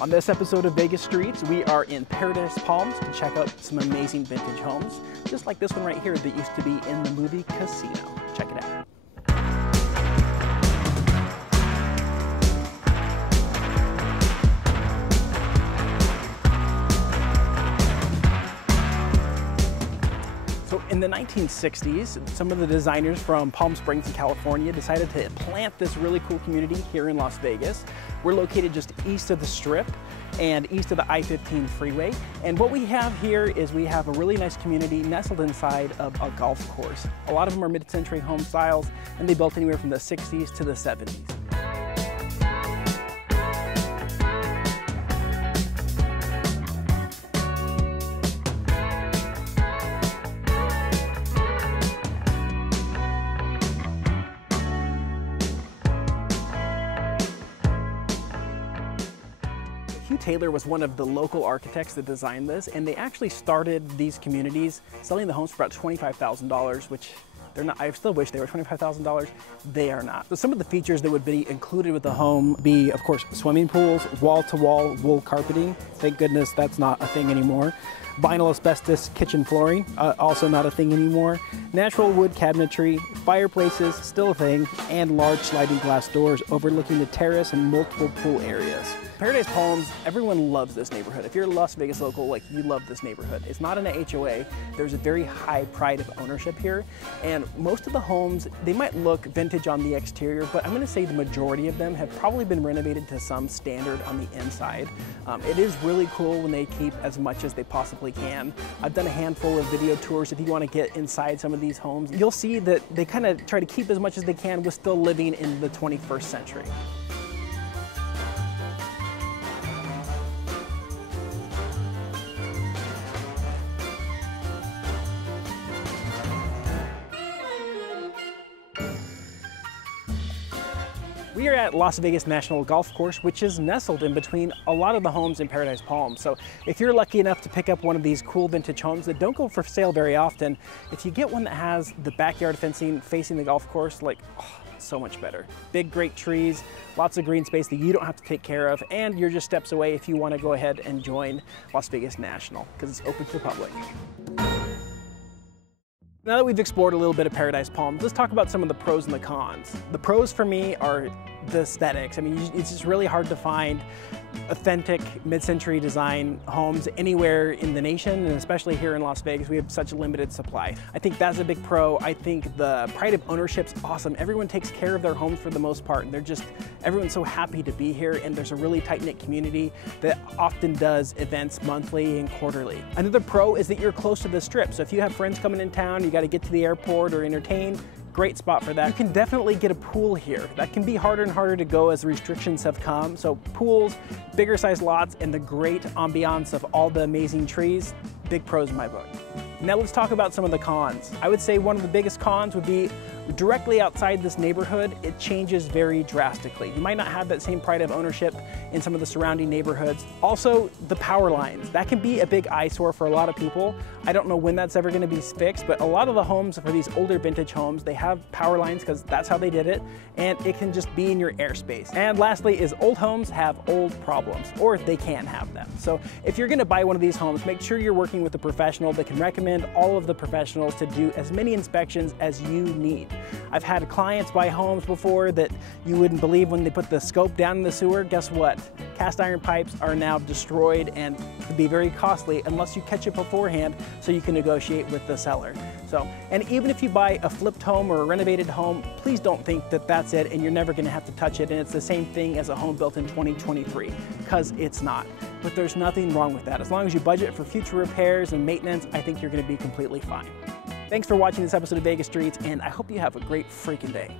On this episode of Vegas Streets, we are in Paradise Palms to check out some amazing vintage homes, just like this one right here that used to be in the movie Casino. Check it out. So in the 1960s, some of the designers from Palm Springs in California decided to plant this really cool community here in Las Vegas. We're located just east of the Strip and east of the I-15 freeway. And what we have here is we have a really nice community nestled inside of a golf course. A lot of them are mid-century home styles, and they built anywhere from the 60s to the 70s. Taylor was one of the local architects that designed this, and they actually started these communities selling the homes for about $25,000, which they're not. I still wish they were $25,000. They are not. So some of the features that would be included with the home be, of course, swimming pools, wall-to-wall wool carpeting. Thank goodness that's not a thing anymore. Vinyl asbestos kitchen flooring, also not a thing anymore. Natural wood cabinetry, fireplaces, still a thing, and large sliding glass doors overlooking the terrace and multiple pool areas. Paradise Palms, everyone loves this neighborhood. If you're a Las Vegas local, like, you love this neighborhood. It's not an HOA. There's a very high pride of ownership here. And most of the homes, they might look vintage on the exterior, but I'm gonna say the majority of them have probably been renovated to some standard on the inside. It is really cool when they keep as much as they possibly can. I've done a handful of video tours. If you wanna get inside some of these homes, you'll see that they kind of try to keep as much as they can with still living in the 21st century. We are at Las Vegas National Golf Course, which is nestled in between a lot of the homes in Paradise Palms. So if you're lucky enough to pick up one of these cool vintage homes that don't go for sale very often, if you get one that has the backyard fencing facing the golf course, like, oh, so much better. Big, great trees, lots of green space that you don't have to take care of, and you're just steps away if you want to go ahead and join Las Vegas National, because it's open to the public. Now that we've explored a little bit of Paradise Palms, let's talk about some of the pros and the cons. The pros for me are the aesthetics. I mean, it's just really hard to find authentic mid-century design homes anywhere in the nation, and especially here in Las Vegas, we have such a limited supply. I think that's a big pro. I think the pride of ownership's awesome. Everyone takes care of their homes for the most part, and everyone's so happy to be here, and there's a really tight-knit community that often does events monthly and quarterly. Another pro is that you're close to the Strip, so if you have friends coming in town, you got to get to the airport or entertain, great spot for that. You can definitely get a pool here. That can be harder and harder to go as restrictions have come. So pools, bigger size lots, and the great ambiance of all the amazing trees, big pros in my book. Now let's talk about some of the cons. I would say one of the biggest cons would be directly outside this neighborhood, it changes very drastically. You might not have that same pride of ownership in some of the surrounding neighborhoods. Also, the power lines. That can be a big eyesore for a lot of people. I don't know when that's ever gonna be fixed, but a lot of the homes for these older vintage homes, they have power lines because that's how they did it, and it can just be in your airspace. And lastly is old homes have old problems, or they can have them. So if you're gonna buy one of these homes, make sure you're working with a professional that can recommend all of the professionals to do as many inspections as you need. I've had clients buy homes before that you wouldn't believe when they put the scope down in the sewer. Guess what? Cast iron pipes are now destroyed and could be very costly unless you catch it beforehand so you can negotiate with the seller. And even if you buy a flipped home or a renovated home, please don't think that that's it and you're never gonna have to touch it and it's the same thing as a home built in 2023, because it's not. But there's nothing wrong with that. As long as you budget for future repairs and maintenance, I think you're gonna be completely fine. Thanks for watching this episode of Vegas Streets, and I hope you have a great freaking day.